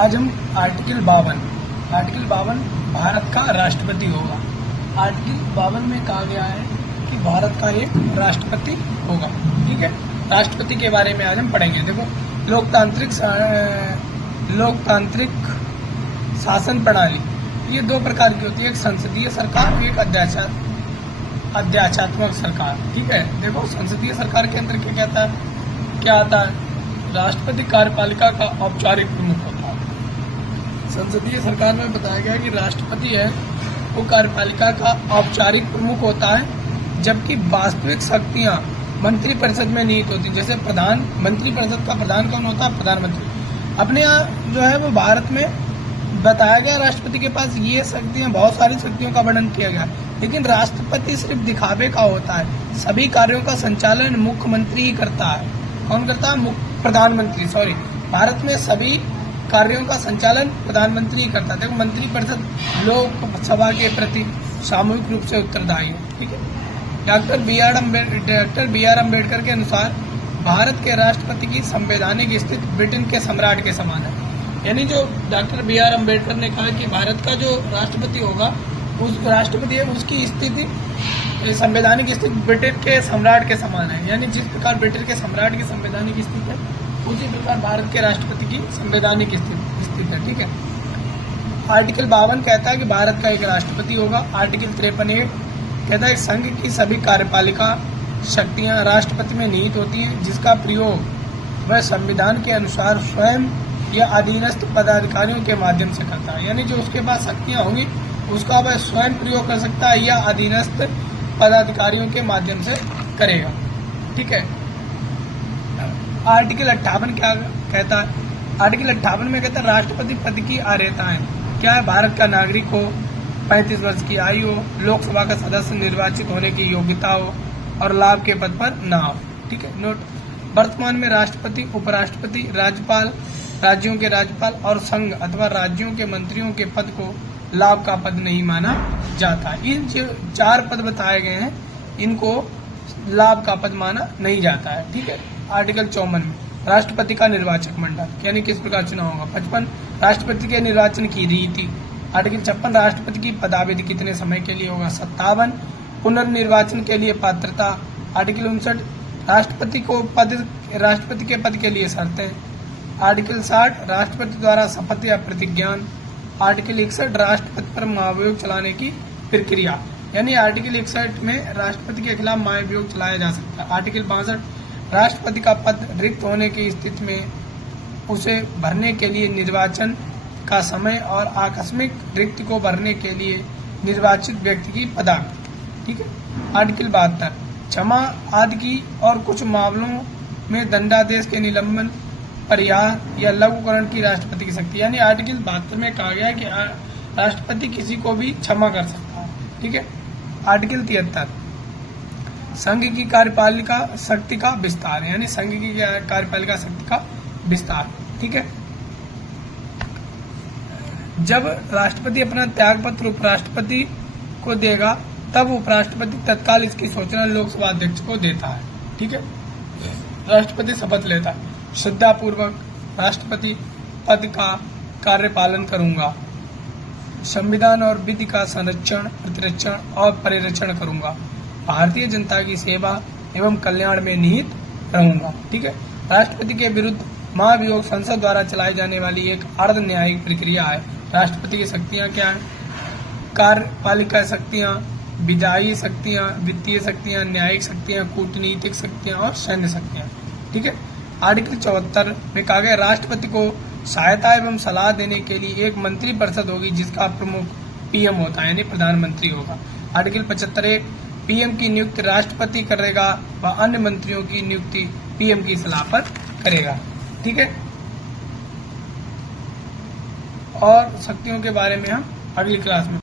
आज हम आर्टिकल 52 भारत का राष्ट्रपति होगा। आर्टिकल 52 में कहा गया है कि भारत का एक राष्ट्रपति होगा। ठीक है, राष्ट्रपति के बारे में आज हम पढ़ेंगे। देखो, लोकतांत्रिक शासन प्रणाली ये दो प्रकार की होती है, एक संसदीय सरकार, एक अध्याचात्मक सरकार। ठीक है, देखो संसदीय सरकार के अंदर क्या आता है? राष्ट्रपति कार्यपालिका का औपचारिक प्रमुख होता है। संसदीय सरकार में बताया गया कि राष्ट्रपति है वो कार्यपालिका का औपचारिक प्रमुख होता है, जबकि वास्तविक शक्तियां मंत्रिपरिषद में निहित होती हैं। जैसे मंत्रिपरिषद का प्रधान कौन होता है? प्रधानमंत्री। अपने यहाँ जो है वो भारत में बताया गया राष्ट्रपति के पास ये शक्तियां, बहुत सारी शक्तियों का वर्णन किया गया, लेकिन राष्ट्रपति सिर्फ दिखावे का होता है। सभी कार्यों का संचालन मुख्यमंत्री ही करता है। कौन करता है? प्रधानमंत्री। भारत में सभी कार्यों का संचालन प्रधानमंत्री ही करता है। देखो, मंत्रिपरिषद लोकसभा के प्रति सामूहिक रूप से उत्तरदायी है। ठीक है, डॉक्टर बी आर अम्बेडकर के अनुसार भारत के राष्ट्रपति की संवैधानिक स्थिति ब्रिटेन के सम्राट के समान है। यानी जो डॉक्टर बी आर अम्बेडकर ने कहा कि भारत का जो राष्ट्रपति होगा, उस राष्ट्रपति है उसकी स्थिति संवैधानिक स्थिति ब्रिटेन के सम्राट के समान है। यानी जिस प्रकार ब्रिटेन के सम्राट की संवैधानिक स्थिति है, उसी प्रकार भारत के राष्ट्रपति की संवैधानिक स्थिति है। ठीक है, आर्टिकल 52 कहता है कि भारत का एक राष्ट्रपति होगा। आर्टिकल 53 कहता है संघ की सभी कार्यपालिका शक्तियां राष्ट्रपति में निहित होती हैं, जिसका प्रयोग वह संविधान के अनुसार स्वयं या अधीनस्थ पदाधिकारियों के माध्यम से करता है। यानी जो उसके पास शक्तियां होंगी उसका वह स्वयं प्रयोग कर सकता है या अधीनस्थ पदाधिकारियों के माध्यम से करेगा। ठीक है, आर्टिकल 58 क्या कहता है? आर्टिकल 58 में कहता है राष्ट्रपति पद की अर्हताएं क्या है? भारत का नागरिक हो, 35 वर्ष की आयु हो, लोकसभा का सदस्य निर्वाचित होने की योग्यता हो और लाभ के पद पर न हो। ठीक है, नोट, वर्तमान में राष्ट्रपति, उपराष्ट्रपति, राज्यपाल, राज्यों के राज्यपाल और संघ अथवा राज्यों के मंत्रियों के पद को लाभ का पद नहीं माना जाता। इन जो 4 पद बताए गए हैं, इनको लाभ का पद माना नहीं जाता है। ठीक है, आर्टिकल 54 में राष्ट्रपति का निर्वाचक मंडल यानी किस प्रकार चुनाव होगा। 55 राष्ट्रपति के निर्वाचन की रीति। आर्टिकल 56 राष्ट्रपति की पदावधि कितने समय के लिए होगा। 57 पुनर्निर्वाचन के लिए पात्रता। आर्टिकल 59 राष्ट्रपति के पद के लिए शर्तें। आर्टिकल 60 राष्ट्रपति द्वारा शपथ या प्रतिज्ञान। आर्टिकल 61 राष्ट्रपति पर महाभियोग चलाने की प्रक्रिया। यानी आर्टिकल 61 में राष्ट्रपति के खिलाफ महाभियोग चलाया जा सकता है। आर्टिकल 62 राष्ट्रपति का पद रिक्त होने की स्थिति में उसे भरने के लिए निर्वाचन का समय और आकस्मिक रिक्ति को भरने के लिए निर्वाचित व्यक्ति की पदावधि। ठीक है, आर्टिकल 72 क्षमा आदि की और कुछ मामलों में दंडादेश के निलंबन, परिहार या लघुकरण की राष्ट्रपति की शक्ति। यानी आर्टिकल 72 में कहा गया है कि राष्ट्रपति किसी को भी क्षमा कर सकता है। ठीक है, आर्टिकल 73 संघ की कार्यपालिका शक्ति का विस्तार। यानी संघ की कार्यपालिका शक्ति का विस्तार। ठीक है, जब राष्ट्रपति अपना त्यागपत्र उपराष्ट्रपति को देगा, तब उपराष्ट्रपति तत्काल इसकी सूचना लोकसभा अध्यक्ष को देता है। ठीक है, राष्ट्रपति शपथ लेता है, श्रद्धापूर्वक राष्ट्रपति पद का कार्यपालन करूंगा, संविधान और विधि का संरक्षण, प्रतिरक्षण और परिरक्षण करूंगा, भारतीय जनता की सेवा एवं कल्याण में निहित रहूंगा। ठीक है, राष्ट्रपति के विरुद्ध महाभियोग संसद द्वारा चलाई जाने वाली एक अर्ध न्यायिक प्रक्रिया है। राष्ट्रपति की शक्तियां क्या है? कार्यपालिका शक्तियां, विधायी शक्तियां, वित्तीय शक्तियां, न्यायिक शक्तियां, कूटनीतिक शक्तियां और सैन्य शक्तियां। ठीक है, आर्टिकल 74 में कहा गया राष्ट्रपति को सहायता एवं सलाह देने के लिए एक मंत्रिपरिषद होगी, जिसका प्रमुख पीएम होता है, यानी प्रधानमंत्री होगा। आर्टिकल 75 पीएम की नियुक्ति राष्ट्रपति करेगा व अन्य मंत्रियों की नियुक्ति पीएम की सलाह पर करेगा। ठीक है, और शक्तियों के बारे में हम अगली क्लास में